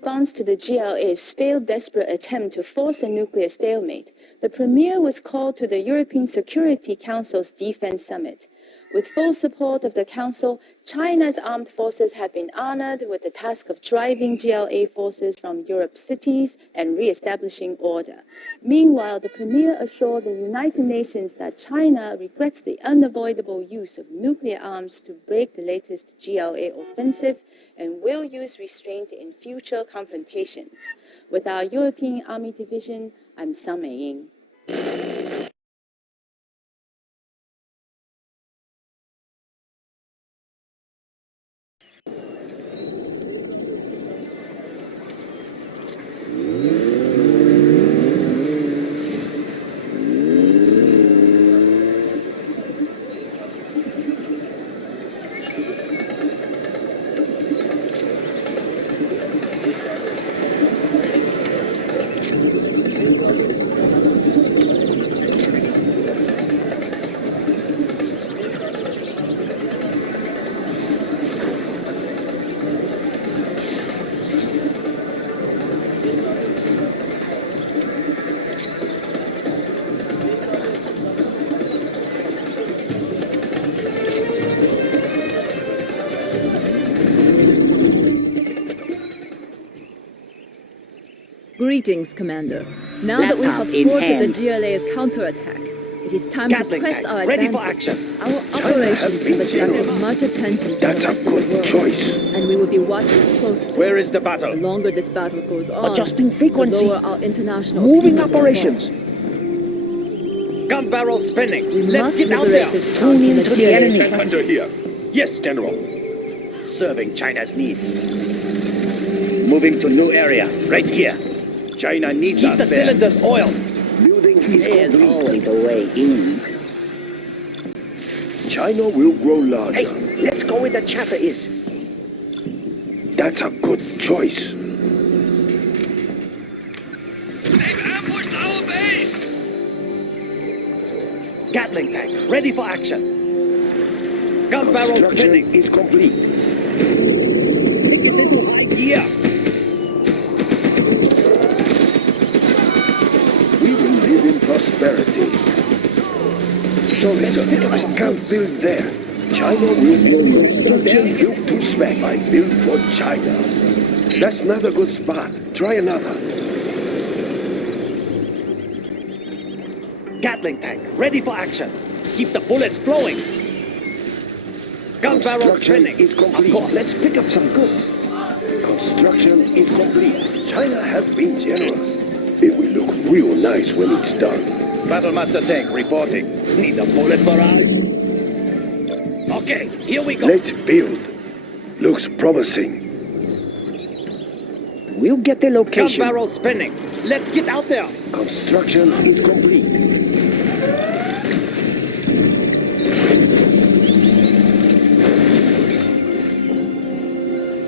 response to the GLA's failed desperate attempt to force a nuclear stalemate, the Premier was called to the European Security Council's Defense Summit. With full support of the Council, China's armed forces have been honored with the task of driving GLA forces from Europe's cities and re-establishing order. Meanwhile, the Premier assured the United Nations that China regrets the unavoidable use of nuclear arms to break the latest GLA offensive and will use restraint in future confrontations. With our European Army Division, I'm Sun Meiying. Greetings, Commander. Now that we have thwarted the GLA's counterattack, it is time to press our advantage. Our operations have attracted much attention from the rest of the world, choice. and we will be watched closely. Where is the battle? The longer this battle goes on, Adjusting frequency. the lower our international Moving opinion will operations. fall. Gun barrel spinning. We Let's must get out liberate there. this town from the into the GLA's enemy. clutches. Hunter here. Yes, General. Serving China's needs. Moving to new area. Right here. China needs us there. Keep the cylinders oiled. Building is There's complete. always a way in. China will grow larger. Hey, let's go where the chatter is. That's a good choice. They've ambushed our base! Gatling tank, ready for action. Gun barrel Construction spinning. is complete. Here. We will live in prosperity. Sorry, sir, I can't build there. China will build construction built to spec. I build for China. That's not a good spot. Try another. Gatling tank, ready for action. Keep the bullets flowing. Gun barrel Construction spinning. is complete. Of course. Let's pick up some goods. Construction is complete. China has been generous. It will look real nice when it's done. Battlemaster tank reporting. Need a bullet barrage? Okay, here we go. Let's build. Looks promising. We'll get the Gun location. barrel spinning. Let's get out there. Construction is complete.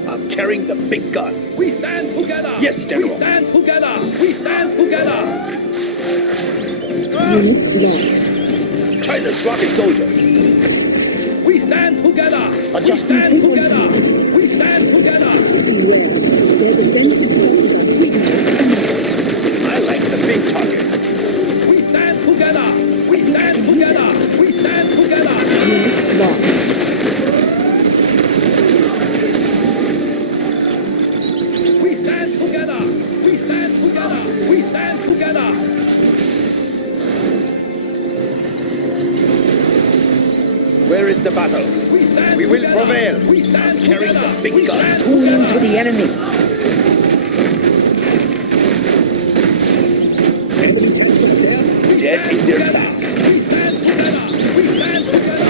I'm carrying the big gun. We stand together. Yes, General. We stand together. We stand together. China's rocket soldier. We stand together. We stand together. We stand together. I like the big targets. We stand together. We stand together. We stand together. We stand together. We stand together. We stand together. Where is the battle? We will prevail. We stand carrying the big gun. Tune into the enemy. Dead in their tracks. We stand together. We stand together.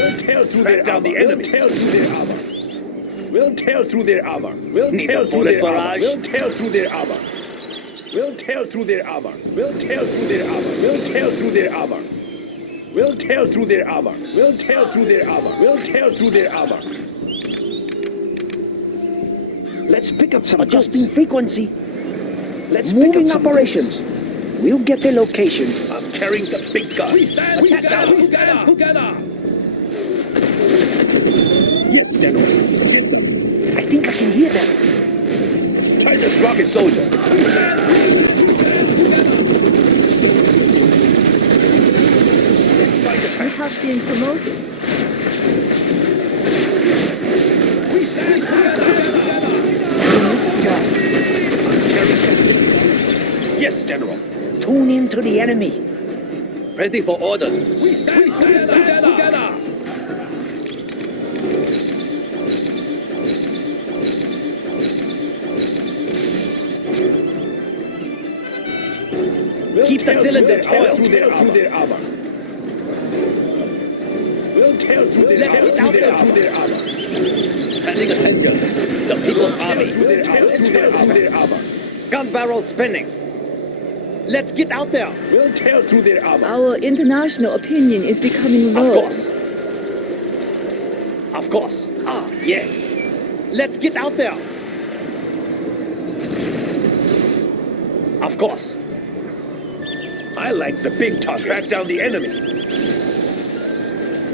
We'll tear through their armor. We'll tear through their armor. We'll tear through their armor. We'll tear through their armor. We'll tear through their armor. We'll tear through their armor. We'll tear through their armor. We'll tear through their armor. We'll tear through their armor. We'll tear through their armor. We'll tear through their armor. Let's pick up some adjusting goods. frequency. Let's pick Moving up some operations. We'll get the location. I'm carrying the big gun. We stand together. We stand together. Yes, General. I think I can hear them. China's rocket soldier. You have been promoted. Yes, General. Tune in to the enemy. Ready for orders. We stand together. Keep the cylinders oiled. Through their armor. We'll tear through their armor. Paying attention. The People's Army. Through their armor. Gun barrel spinning. Let's get out there. We'll tear through their armor. Our international opinion is becoming low. Of course. Of course. Ah, yes. Let's get out there. Of course. I like the big target. Track down the enemy.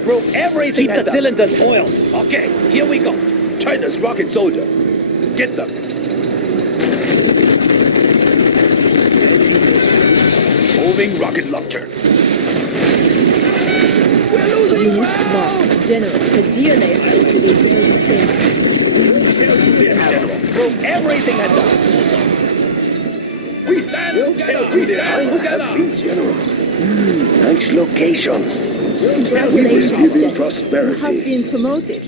Throw everything. Keep the cylinders oiled. Okay, here we go. China's rocket soldier. Get them. Moving rocket launcher. Unit lost. General, the GLA has to be Yes, General. Throw everything at them. We stand together. We stand together. Been generous. Nice location. Congratulations, Give him General. You prosperity. have been promoted.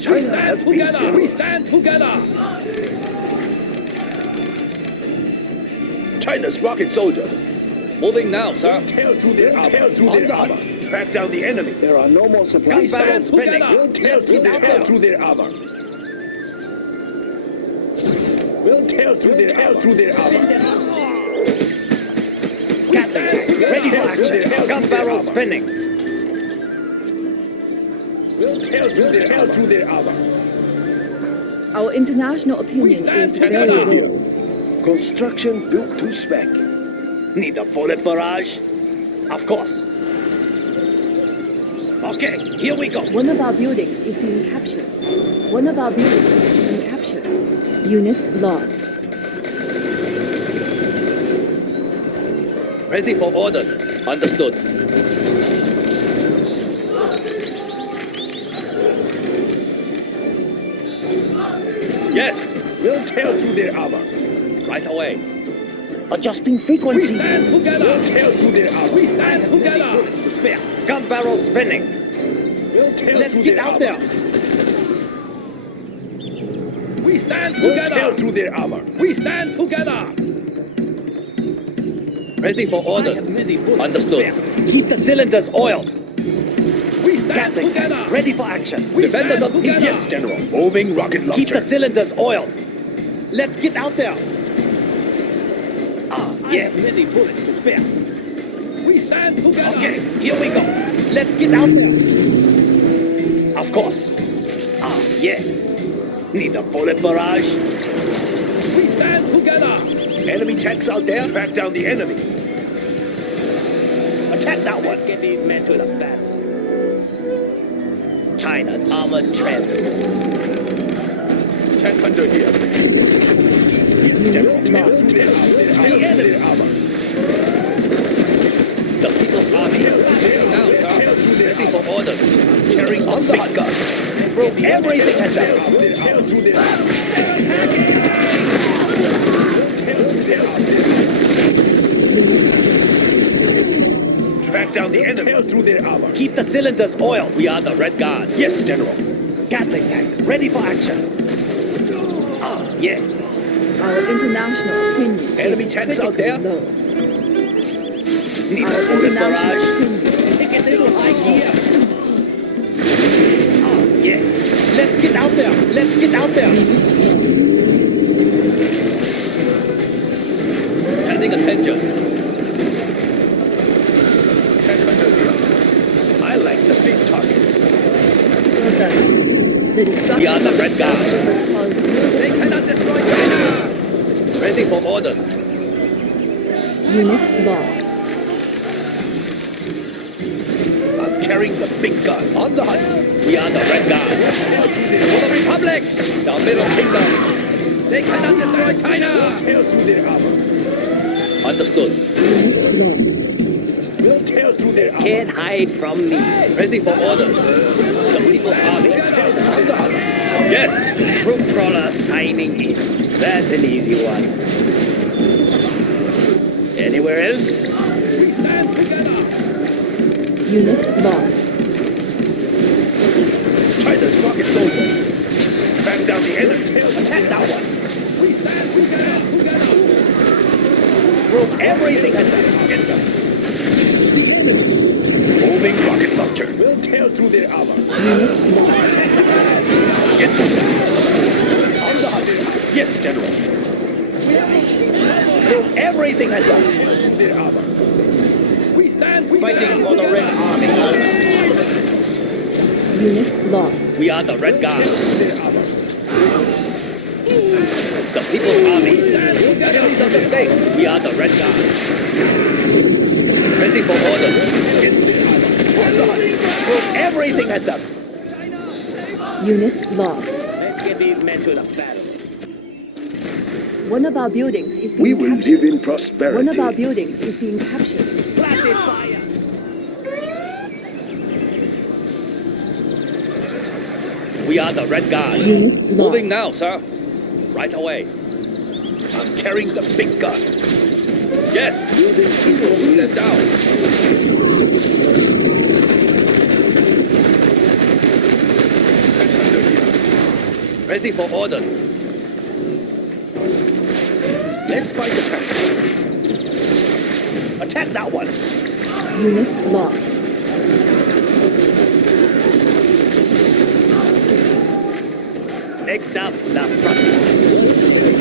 China has been generous. We stand together. China's rocket soldier. Moving now, sir. Tear through their armor. Track down the enemy. There are no more supplies. Gun barrel spinning. We'll tear through their armor. We'll tear through their armor. Captain, ready for action. Gun barrel spinning. We'll tear through their armor. Our international opinion is very low. Construction built to spec. Need a bullet barrage? Of course. Okay, here we go. One of our buildings is being captured. One of our buildings is being captured. Unit lost. Ready for orders. Understood. Yes, we'll tear through their armor. Right away. Adjusting frequency. Together. We'll tear through their armor. We stand together. Spare. Gun barrel spinning. We'll tear Let's through get their out armor. there. We stand together. We'll tear through their armor. We stand together. Ready for orders. Understood. Keep the cylinders oiled. We stand Captain, together. ready for action. Defenders of peace. Yes, General. Moving rocket launcher. Keep the cylinders oiled. Let's get out there. Ah, yes. Many bullets to spare. We stand together. Okay, here we go. Let's get out there. Of course. Ah, yes. Need a bullet barrage? We stand together. Enemy tanks out there. Track down the enemy. Attack that one. Let's get these men to the battle. China's armored transport. Tank under here. General, the enemy armor. The People's Army. Now, sir. Ready for orders. Carrying on the hot gun. Throw everything at them. Track down the enemy. Through their armor. Keep the cylinders oiled. We are the Red Guard. Yes, General. Gatling tank, ready for action. Ah, yes. Our international opinion Enemy is tanks out critically there? low. Need Our a bullet international barrage? opinion Take a little high gear. Ah, yes. Let's get out there. Let's get out there. Paying attention. I like the big targets. well done. The destruction We are the of the Red Guard. statue was caused. They cannot destroy China. Ready for orders. Unit lost. I'm carrying the big gun. On the hunt. We are the Red Guard. For the Republic. The Middle Kingdom. They cannot destroy China. Tear through their armor. Understood. We'll tear through their armor. Can't hide from me. Ready for orders. The People's Army. On the hunt. Yes. Troop crawler signing in. That's an easy one. Anywhere else? We stand together. Unit lost. China's rocket soldier. Back down the enemy. Attack that one. We stand together. Group everything and Get them. Moving rocket launcher. We'll tear through their armor. Get them. On the hunt. Yes, General. group everything has done. Their armor. We stand Fighting for the Red Army. Unit lost. We are the Red Guard. their armor. The People's Army. Enemies of the state. We are the Red Guard. Ready for orders. Group everything has done. Unit lost. Let's get these men to the battle. One of our buildings is being We will captured. live in One prosperity. of our buildings is being captured. Blast fire! We are the Red Guard. Unit lost. Moving now, sir. Right away. I'm carrying the big gun. Yes. He's going to shoot them down. Ready for orders. Let's fight the tank. Attack that one. Unit lost. Next up, the front.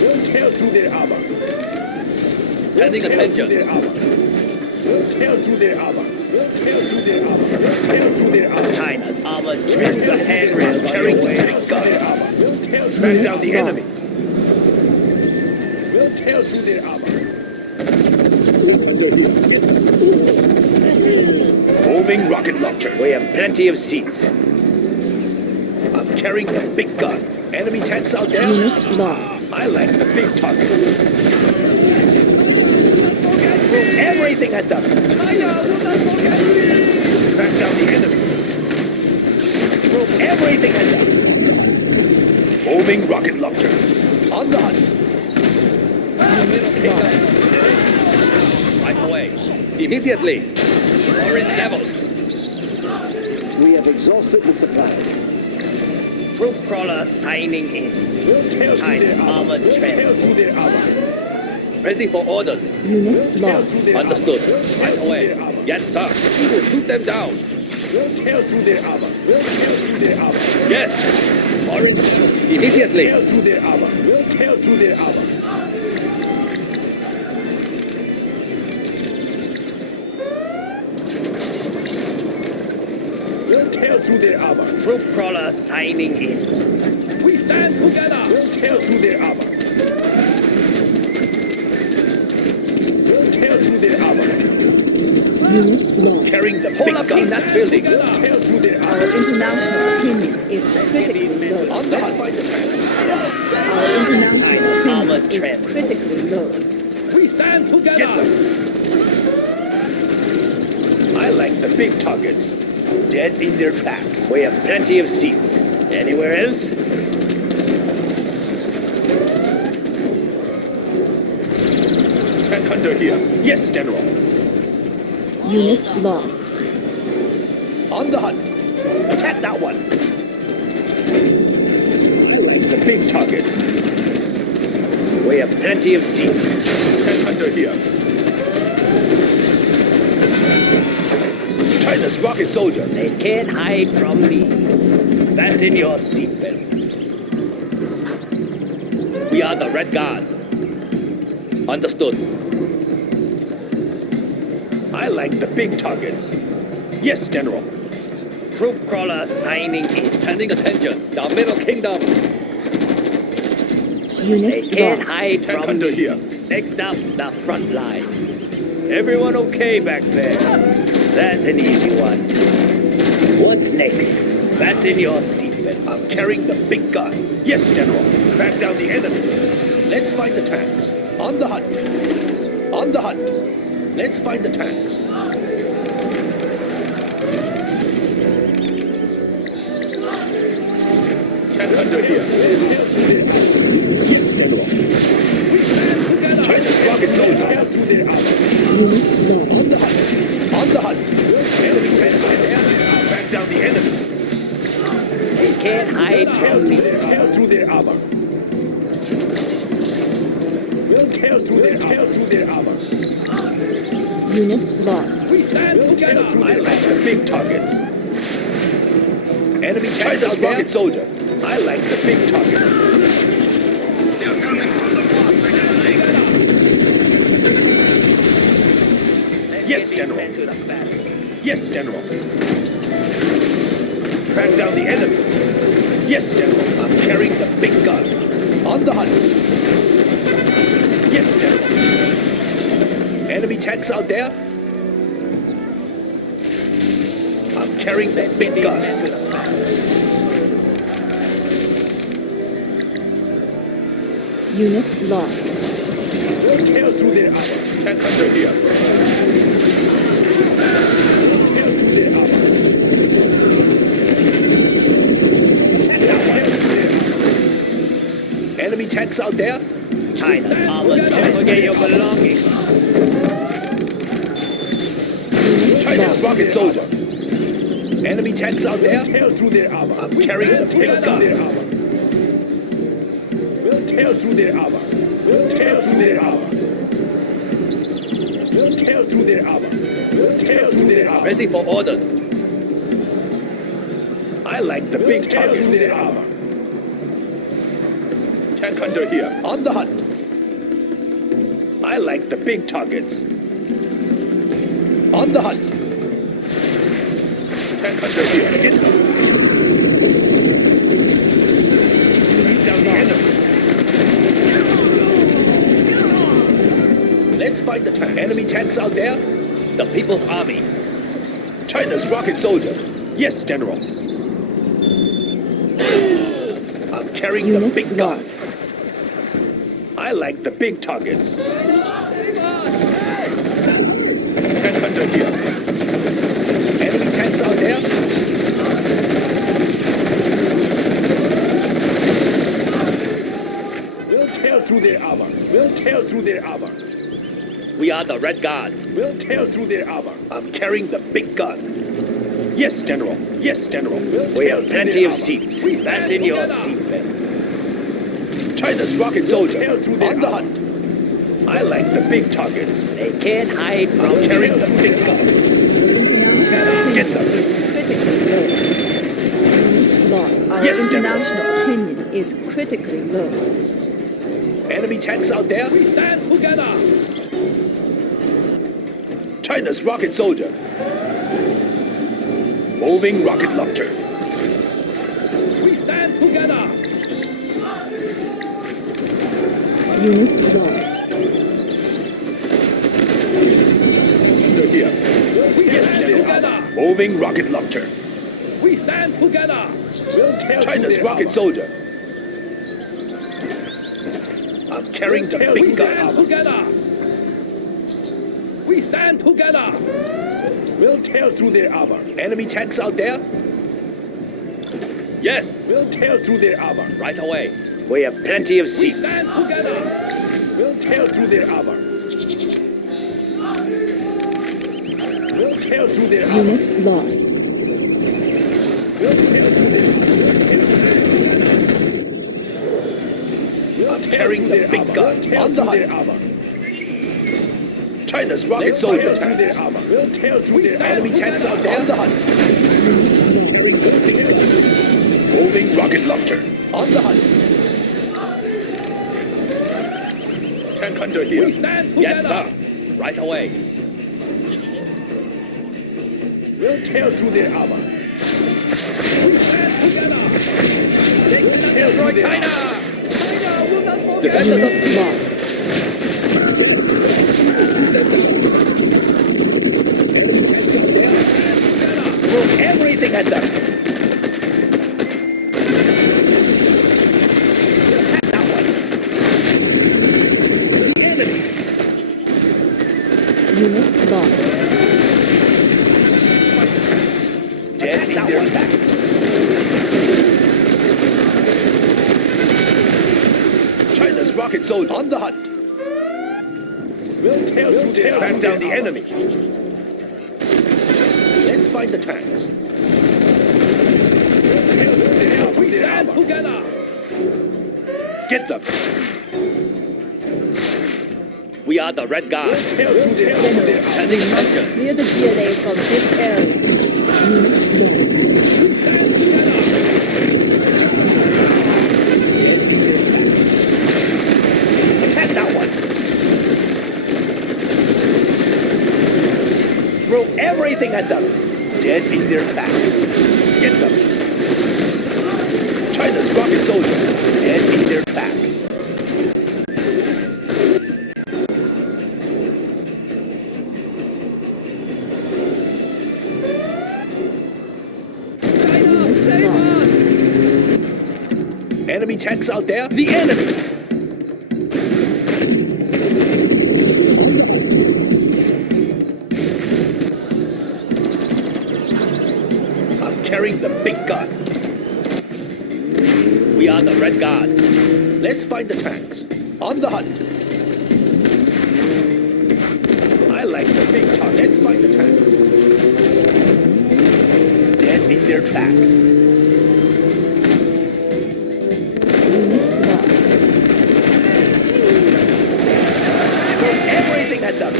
We'll tear through their armor. Standing attention. Their armor. We'll tear through their armor. We'll tear through their armor. We'll tear through their armor. China's armored troops the handrail Carrying carrying the the big gun. We'll tear Unit back down the enemy. lost. We'll tear through their armor. Moving rocket launcher. We have plenty of seats. I'm carrying the big gun. Enemy tanks out there. Unit lost. I like the big targets. Everything has done. Back down the enemy. Everything has done. Moving rocket launcher. On the hunt. Right away. Immediately. Orange levels. We have exhausted the supplies. Troop crawler signing in. We'll tear through China's their armor. armored We'll tear trench. through their armor. Ready for orders. Unit lost. Understood. Right away. Yes, sir. We will shoot them down. We'll tear through their armor. We'll tear through their armor. Yes. Orange. Immediately. Tear through their armor. We'll tear through their armor. We'll tear through their armor. Troop crawler signing in. We stand together. We'll tear through their armor. We'll tear through their armor. Unit lost. Carrying the Hold big up gun. in that building. Tear through their Our armor. international opinion is critically low. On the hunt. Fight the tank. Our international Armored opinion trench. is critically low. We stand together. Get them. I like the big targets. Dead in their tracks. We have plenty of seats. Anywhere else? Tank hunter here. Yes, General. Unit lost. On the hunt. Attack that one. I like the big targets. We have plenty of seats. Tank hunter here. China's rocket soldier. They can't hide from me. Fasten your seatbelts. We are the Red Guard. Understood. I like the big targets. Yes, General. Troop crawler signing in. Standing attention. The Middle Kingdom. They Unit can't lost. hide Tank from hunter me. here. Next up, the front line. Everyone okay back there? That's an easy one. What's next? Fasten your seatbelt. I'm carrying the big gun. Yes, General. Track down the enemy. Let's find the tanks. On the hunt. On the hunt. Let's find the tanks. Tank under here. Yes, General. China's rocket soldier. On the hunt. On the hunt. Enemy tanks in there. Track down the enemy. They can't hide from me. Tear through their armor. We'll tear through their armor. Unit lost. We stand together. I like the big targets. Enemy tanks out rocket soldier. I like the big targets. They're coming from the boss. Yes, General. Yes, General. Track down the enemy. Yes, General. I'm carrying the big gun. On the hunt. Yes, General. Enemy tanks out there? I'm carrying that big gun. Unit lost. We'll tear through their armor. Tank under here. Tear through their armor. Enemy tanks out there? China, don't forget your belongings. China's rocket soldier. Enemy tanks out there? Tear through their armor. I'm carrying the big gun. We'll tear through their armor. We'll tear through their armor. We'll tear through their armor. We'll tear through their armor. Ready for orders. I like the big target through their armor. Tank hunter here. On the hunt. I like the big targets. On the hunt. Tank hunter here. Get them. Bring down the enemy. Let's find the tank. Enemy tanks out there? The People's Army. China's rocket soldier. Yes, General. I'm carrying the Unit big gun. lost. I like the big targets. Tank hunter here. Enemy tanks out there? We'll tear through their armor. We'll tear through their armor. We are the Red Guard. We'll tear through their armor. I'm carrying the big gun. Yes, General. Yes, General. We'll We tear have through plenty their of armor. seats. Fasten your seatbelts. China's rocket soldier. On the hunt. I like the big targets. They can't hide from I'm me. carrying the big gun. Get them. Critically low. Unit lost. Our Yes, General. international opinion is critically low. Enemy tanks out there? We stand together. China's rocket soldier. Moving rocket launcher. We stand together. Unit lost. They're here. We stand together. Moving rocket launcher. We stand together. We'll tear China's rocket soldier. I'm carrying the We big stand gun. together. We stand together. We'll tear through their armor. Enemy tanks out there? Yes, We'll tear through their armor. right away. We have plenty of We seats. stand together. We'll tear through their armor. We'll tear through their armor. Unit lost. We'll tear through their I'm carrying the big gun. On the hunt. China's rocket soldier. Through their armor. We'll tear through their enemy tanks out there. On the hunt. Moving rocket launcher. On the hunt. Tank hunter here. We stand Yes, together. sir. Right away. We'll tear through their armor. We stand together. Tear through their China. armor. China will not forget. Unit lost. China's rocket soldier on the hunt. We'll track down the enemy. Let's find the tanks. We stand together. Get them. We are the Red Guard. General, we must clear the GLA from this area. Attack that one. Throw everything at them. Dead in their tracks. Get them. China's rocket soldier. Dead in their tracks. Enemy tanks out there? The enemy! I'm carrying the big gun. We are the Red Guard. Let's find the tanks. On the hunt. I like the big gun. Let's find the tanks. Dead in their tracks. Everything had done.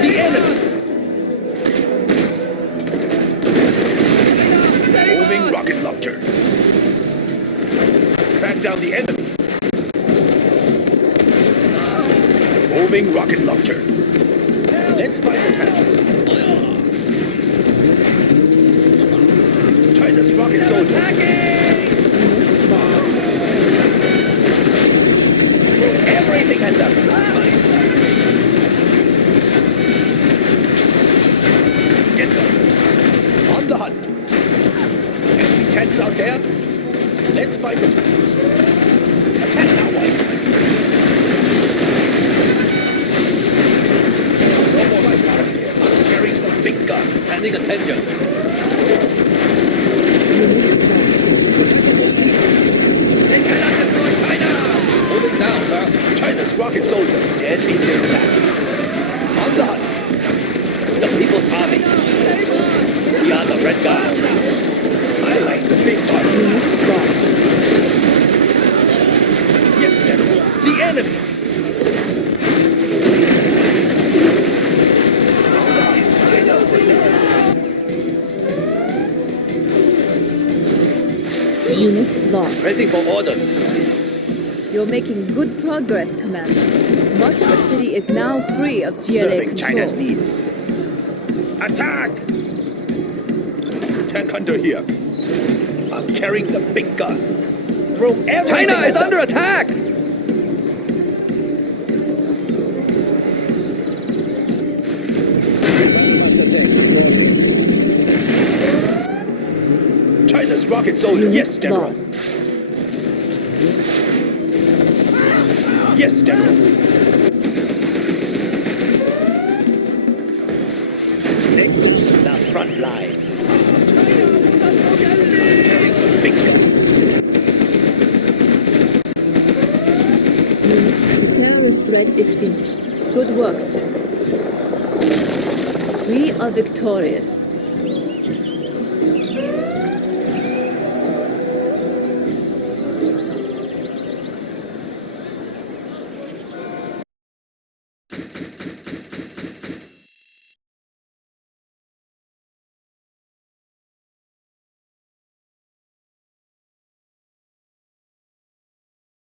The enemy. Moving rocket launcher. Track down the enemy. Moving rocket launcher. Let's find the tanks. China's rocket soldier. Everything has done. Get them. On the hunt. Enemy tanks out there? Let's fight the tanks. Attack that one. No more life out here. Carrying the big gun. Panic attention. They cannot destroy China. Moving down, sir. China's rocket soldier. Dead in their tracks. On the hunt. The People's Army. We are the Red Guard. I like the big gun. Yes, General. The enemy. Unit lost. Ready for orders. You're making good progress, Commander. Much of the city is now free of GLA Serving control. China's needs. Attack! Tank hunter here. I'm carrying the big gun. Throw everything China at is them. under attack! China's rocket soldier. Unit Yes, General. lost. Yes, General. Next, the front line. Big gun. Unit, the terrorist threat is finished. Good work, General. We are victorious.